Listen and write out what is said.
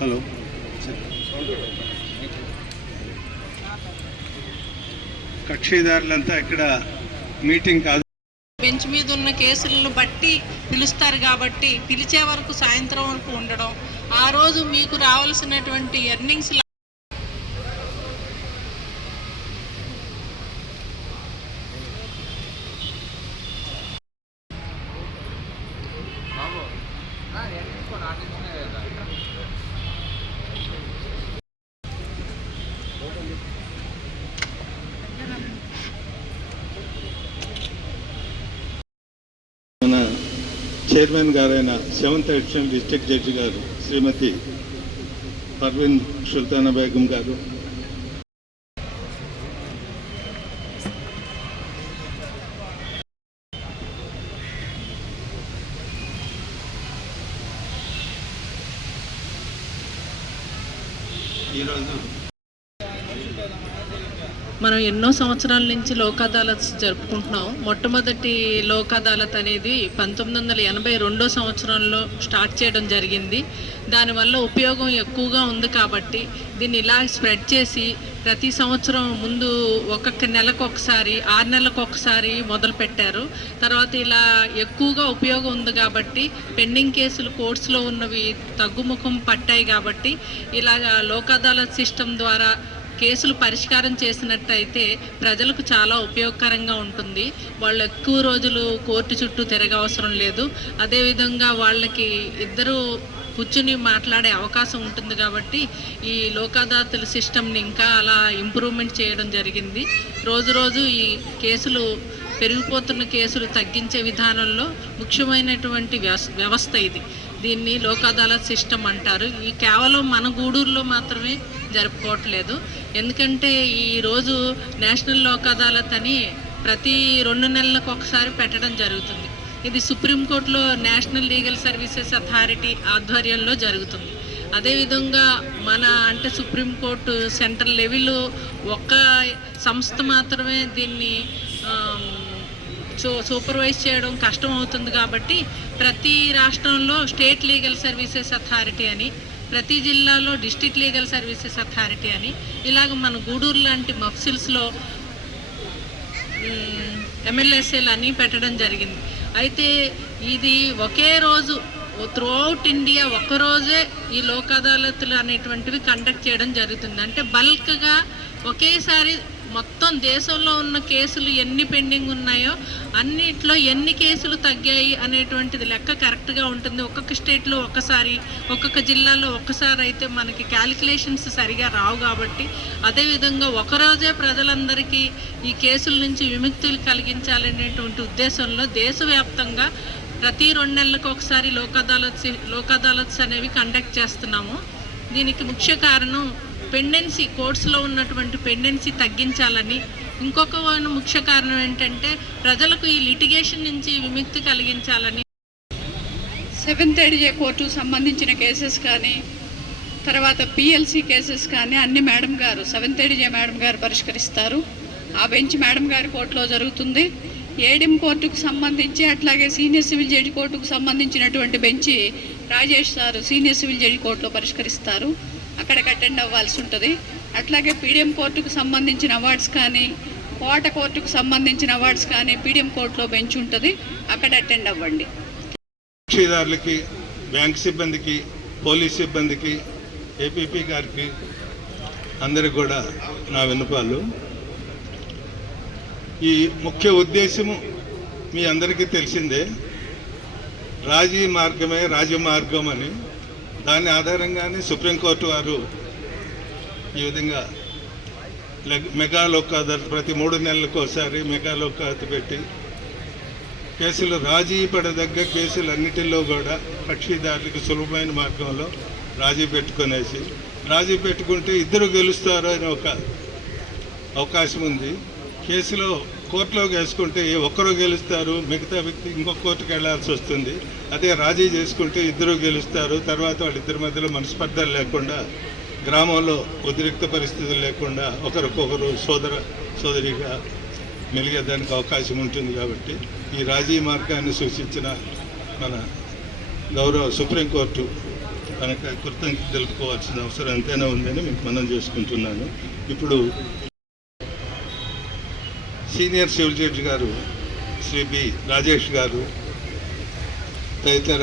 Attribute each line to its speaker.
Speaker 1: Hello. కక్షిదారులంతా ఇక్కడ meeting కాదు.
Speaker 2: Bench మీద ఉన్న కేసులను బట్టి పిలుస్తారు కాబట్టి పిలిచే వరకు సాయంత్రం వరకు ఉండడం. ఆ రోజు మీకు రావాల్సినటువంటి ఎర్నింగ్స్
Speaker 1: చైర్మన్ గారైన సెవెంత్ అడిషనల్ డిస్ట్రిక్ట్ జడ్జి గారు శ్రీమతి పర్వీన్ సుల్తానా బేగం గారు. ఈరోజు
Speaker 2: మనం ఎన్నో సంవత్సరాల నుంచి లోక్ అదాలత్ జరుపుకుంటున్నాం. మొట్టమొదటి లోక్ అదాలత్ అనేది పంతొమ్మిది వందల ఎనభై రెండో సంవత్సరంలో స్టార్ట్ చేయడం జరిగింది. దానివల్ల ఉపయోగం ఎక్కువగా ఉంది కాబట్టి దీన్ని ఇలా స్ప్రెడ్ చేసి ప్రతి సంవత్సరం ముందు ఒక్కొక్క నెలకు ఒకసారి ఆరు నెలలకు ఒకసారి మొదలు పెట్టారు. తర్వాత ఇలా ఎక్కువగా ఉపయోగం ఉంది కాబట్టి పెండింగ్ కేసులు కోర్ట్స్లో ఉన్నవి తగ్గుముఖం పట్టాయి కాబట్టి ఇలాగా లోక్ అదాలత్ సిస్టమ్ ద్వారా కేసులు పరిష్కారం చేసినట్టయితే ప్రజలకు చాలా ఉపయోగకరంగా ఉంటుంది. వాళ్ళు ఎక్కువ రోజులు కోర్టు చుట్టూ తిరగవసరం లేదు. అదేవిధంగా వాళ్ళకి ఇద్దరు కూర్చుని మాట్లాడే అవకాశం ఉంటుంది కాబట్టి ఈ లోకాదాతుల సిస్టమ్ని ఇంకా అలా ఇంప్రూవ్మెంట్ చేయడం జరిగింది. రోజు రోజు ఈ కేసులు పెరిగిపోతున్న కేసులు తగ్గించే విధానంలో ముఖ్యమైనటువంటి వ్యవస్థ ఇది. దీన్ని లోక్ అదాలత్ సిస్టమ్ అంటారు. ఈ కేవలం మన గూడూరులో మాత్రమే జరుపుకోవట్లేదు. ఎందుకంటే ఈరోజు నేషనల్ లోక్ అదాలత్ అని ప్రతి రెండు నెలలకు ఒకసారి పెట్టడం జరుగుతుంది. ఇది సుప్రీంకోర్టులో నేషనల్ లీగల్ సర్వీసెస్ అథారిటీ ఆధ్వర్యంలో జరుగుతుంది. అదేవిధంగా మన అంటే సుప్రీంకోర్టు సెంట్రల్ లెవెల్ ఒక్క సంస్థ మాత్రమే దీన్ని సో సూపర్వైజ్ చేయడం కష్టం అవుతుంది కాబట్టి ప్రతి రాష్ట్రంలో స్టేట్ లీగల్ సర్వీసెస్ అథారిటీ అని ప్రతి జిల్లాలో డిస్టిక్ లీగల్ సర్వీసెస్ అథారిటీ అని ఇలాగ మన గూడూరు లాంటి మఫ్సిల్స్లో ఎమ్మెల్యేసీలు అన్నీ పెట్టడం జరిగింది. అయితే ఇది ఒకే రోజు త్రూఅవుట్ ఇండియా ఒక్కరోజే ఈ లోక్ అదాలతులు అనేటువంటివి కండక్ట్ చేయడం జరుగుతుంది. అంటే బల్క్గా ఒకేసారి మొత్తం దేశంలో ఉన్న కేసులు ఎన్ని పెండింగ్ ఉన్నాయో అన్నిట్లో ఎన్ని కేసులు తగ్గాయి అనేటువంటిది లెక్క కరెక్ట్గా ఉంటుంది. ఒక్కొక్క స్టేట్లో ఒక్కసారి ఒక్కొక్క జిల్లాలో ఒక్కసారి అయితే మనకి క్యాలిక్యులేషన్స్ సరిగా రావు కాబట్టి అదేవిధంగా ఒకరోజే ప్రజలందరికీ ఈ కేసుల నుంచి విముక్తులు కలిగించాలనేటువంటి ఉద్దేశంలో దేశవ్యాప్తంగా ప్రతి రెండు నెలలకు ఒకసారి లోక్ అదాలత్ లోక్ అదాలత్స్ అనేవి కండక్ట్ చేస్తున్నాము. దీనికి ముఖ్య కారణం పెండెన్సీ కోర్సులో ఉన్నటువంటి పెండెన్సీ తగ్గించాలని. ఇంకొక ముఖ్య కారణం ఏంటంటే ప్రజలకు ఈ లిటిగేషన్ నుంచి విముక్తి కలిగించాలని.
Speaker 3: సెవెంత్ ఎడిజే కోర్టుకు సంబంధించిన కేసెస్ కానీ తర్వాత పిఎల్సి కేసెస్ కానీ అన్ని మేడం గారు సెవెంత్ ఎడిజే మేడం గారు పరిష్కరిస్తారు. ఆ బెంచ్ మేడం గారి కోర్టులో జరుగుతుంది. ఏడిఎం కోర్టుకు సంబంధించి అట్లాగే సీనియర్ సివిల్ జడ్జి కోర్టుకు సంబంధించినటువంటి bench Rajesh sir senior civil judge కోర్టులో పరిష్కరిస్తారు. అక్కడికి అటెండ్ అవ్వాల్సి ఉంటుంది. అట్లాగే పీడిఎం కోర్టుకు సంబంధించిన అవార్డ్స్ కానీ కోట కోర్టుకు సంబంధించిన అవార్డ్స్ కానీ పీడిఎం కోర్టులో బెంచ్ ఉంటుంది. అక్కడ అటెండ్ అవ్వండి.
Speaker 1: కక్షిదారులకి బ్యాంక్ సిబ్బందికి పోలీస్ సిబ్బందికి ఏపీపీ గారికి అందరికి కూడా నా విన్నపాలు. ఈ ముఖ్య ఉద్దేశము మీ అందరికీ తెలిసిందే. రాజీ మార్గమే రాజమార్గం అని. దాని ఆధారంగానే సుప్రీంకోర్టు వారు ఈ విధంగా లెగ్- మెగా లోక్ అదాలత్ ప్రతి మూడు నెలలకు ఒకసారి మెగా లోక్ పెట్టి కేసులు రాజీ పడదగ్గ కేసులన్నిటిలో కూడా కక్షిదారులకు సులభమైన మార్గంలో రాజీ పెట్టుకునేసి రాజీ పెట్టుకుంటే ఇద్దరు గెలుస్తారు అని ఒక అవకాశం ఉంది. కేసులో కోర్టులో వేసుకుంటే ఒక్కరు గెలుస్తారు మిగతా వ్యక్తి ఇంకో కోర్టుకు వెళ్ళాల్సి వస్తుంది. అదే రాజీ చేసుకుంటే ఇద్దరు గెలుస్తారు తర్వాత వాళ్ళిద్దరి మధ్యలో మనస్పర్ధలు లేకుండా గ్రామంలో ఉద్రిక్త పరిస్థితులు లేకుండా ఒకరికొకరు సోదర సోదరిగా మెలిగేదానికి అవకాశం ఉంటుంది కాబట్టి ఈ రాజీ మార్గాన్ని సూచించిన మన గౌరవ సుప్రీంకోర్టు కనుక కృతజ్ఞత తెలుపుకోవాల్సిన అవసరం ఎంతైనా ఉందని మీకు మనం చేసుకుంటున్నాను. ఇప్పుడు సీనియర్ సివిల్ జడ్జి గారు శ్రీ బి రాజేష్ గారు తదితర